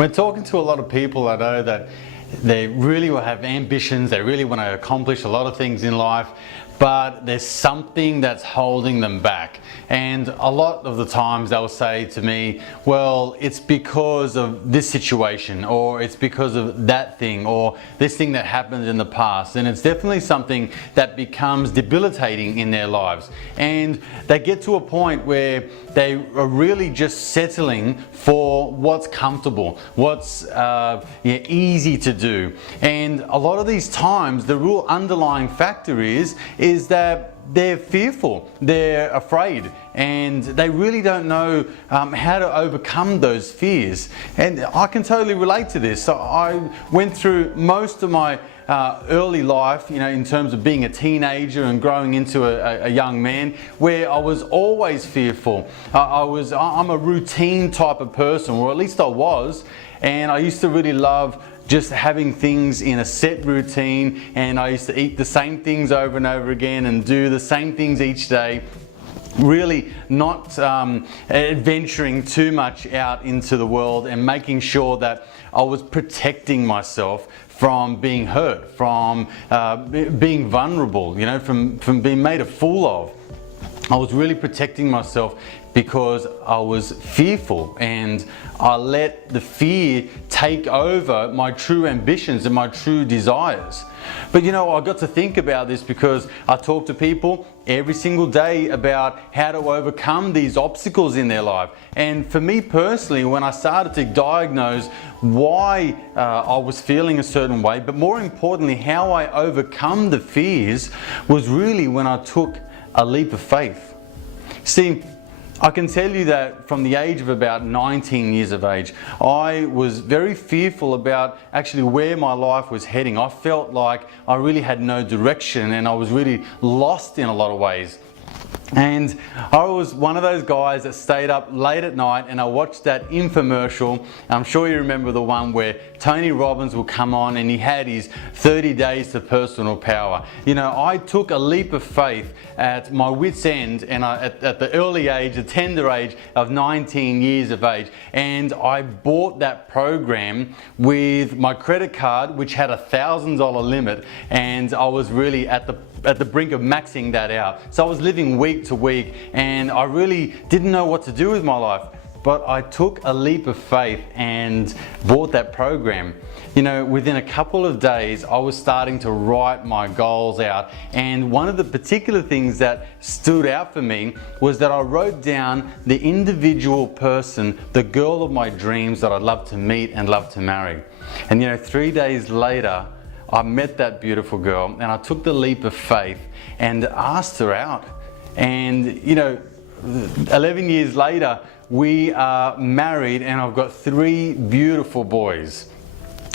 When talking to a lot of people, I know that they really have ambitions, they really want to accomplish a lot of things in life, but there's something that's holding them back. And a lot of the times they'll say to me, well, it's because of this situation, or it's because of that thing, or this thing that happened in the past. And it's definitely something that becomes debilitating in their lives. And they get to a point where they are really just settling for what's comfortable, what's easy to do. And a lot of these times, the real underlying factor is that they're fearful, they're afraid, and they really don't know how to overcome those fears. And I can totally relate to this. So I went through most of my early life, in terms of being a teenager and growing into a young man, where I was always fearful. I'm a routine type of person, or at least I was, and I used to really love just having things in a set routine, and I used to eat the same things over and over again and do the same things each day, really not adventuring too much out into the world and making sure that I was protecting myself from being hurt, from being vulnerable, from being made a fool of. I was really protecting myself because I was fearful, and I let the fear take over my true ambitions and my true desires. But I got to think about this because I talk to people every single day about how to overcome these obstacles in their life. And for me personally, when I started to diagnose why I was feeling a certain way, but more importantly, how I overcome the fears, was really when I took a leap of faith. See, I can tell you that from the age of about 19 years of age, I was very fearful about actually where my life was heading. I felt like I really had no direction, and I was really lost in a lot of ways. And I was one of those guys that stayed up late at night and I watched that infomercial. I'm sure you remember the one where Tony Robbins will come on and he had his 30 days to personal power. I took a leap of faith at my wit's end, and at the early age, the tender age of 19 years of age, and I bought that program with my credit card, which had a $1,000 limit, and I was really at the brink of maxing that out. So I was living week to week, and I really didn't know what to do with my life. But I took a leap of faith and bought that program. Within a couple of days, I was starting to write my goals out. And one of the particular things that stood out for me was that I wrote down the individual person, the girl of my dreams that I'd love to meet and love to marry. And 3 days later, I met that beautiful girl, and I took the leap of faith and asked her out. And 11 years later, we are married, and I've got 3 beautiful boys.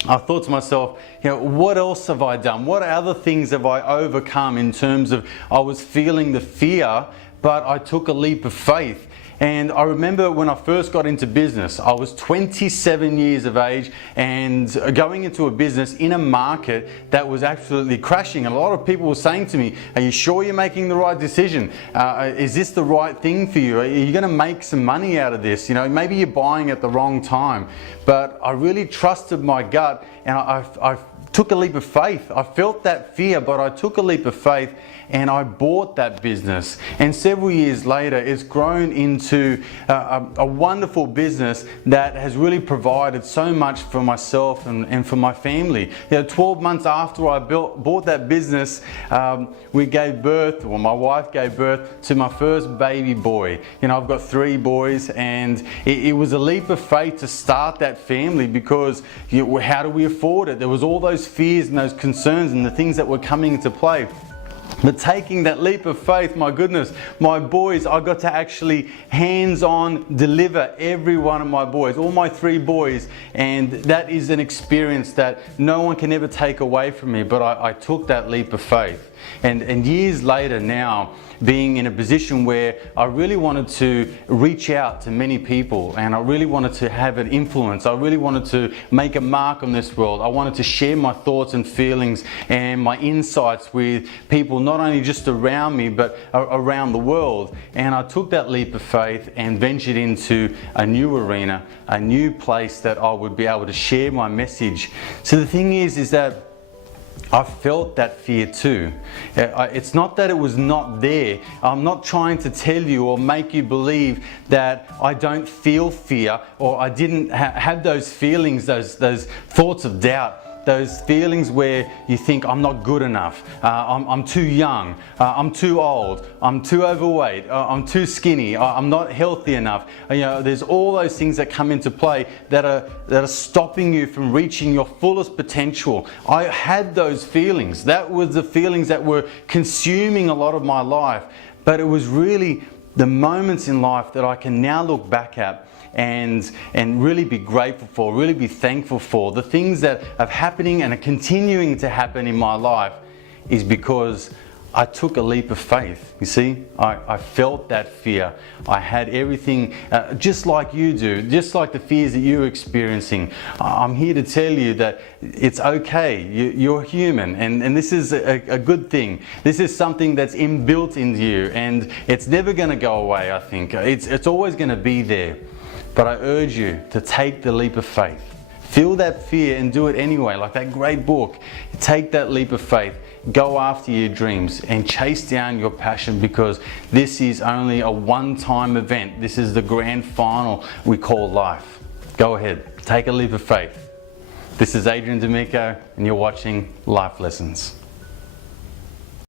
I thought to myself, what else have I done? What other things have I overcome in terms of I was feeling the fear, but I took a leap of faith. And I remember when I first got into business, I was 27 years of age and going into a business in a market that was absolutely crashing. And a lot of people were saying to me, are you sure you're making the right decision? Is this the right thing for you? Are you going to make some money out of this? Maybe you're buying at the wrong time. But I really trusted my gut, and I took a leap of faith. I felt that fear, but I took a leap of faith and I bought that business. And several years later, it's grown into a wonderful business that has really provided so much for myself and for my family. 12 months after I bought that business, we gave birth, or my wife gave birth to my first baby boy. I've got 3 boys, and it was a leap of faith to start that family because how do we afford it? There was all those fears and those concerns and the things that were coming into play. But taking that leap of faith, my goodness, my boys, I got to actually hands-on deliver every one of my boys, all my 3 boys, and that is an experience that no one can ever take away from me, but I took that leap of faith. And years later now, being in a position where I really wanted to reach out to many people, and I really wanted to have an influence. I really wanted to make a mark on this world. I wanted to share my thoughts and feelings and my insights with people, not only just around me, but around the world. And I took that leap of faith and ventured into a new arena, a new place that I would be able to share my message. So the thing is that I felt that fear too. It's not that it was not there. I'm not trying to tell you or make you believe that I don't feel fear, or I didn't have those feelings, those thoughts of doubt. Those feelings where you think, I'm not good enough, I'm too young, I'm too old, I'm too overweight, I'm too skinny, I'm not healthy enough. You know, there's all those things that come into play that are stopping you from reaching your fullest potential. I had those feelings. That was the feelings that were consuming a lot of my life. But it was really the moments in life that I can now look back at and really be grateful for, really be thankful for. The things that are happening and are continuing to happen in my life is because I took a leap of faith. You see, I felt that fear. I had everything just like you do, just like the fears that you're experiencing. I'm here to tell you that it's okay. You're human, and this is a good thing. This is something that's inbuilt into you, and it's never going to go away, I think. It's always going to be there. But I urge you to take the leap of faith. Feel that fear and do it anyway, like that great book. Take that leap of faith. Go after your dreams and chase down your passion, because this is only a one-time event. This is the grand final we call life. Go ahead, take a leap of faith. This is Adrian D'Amico, and you're watching Life Lessons.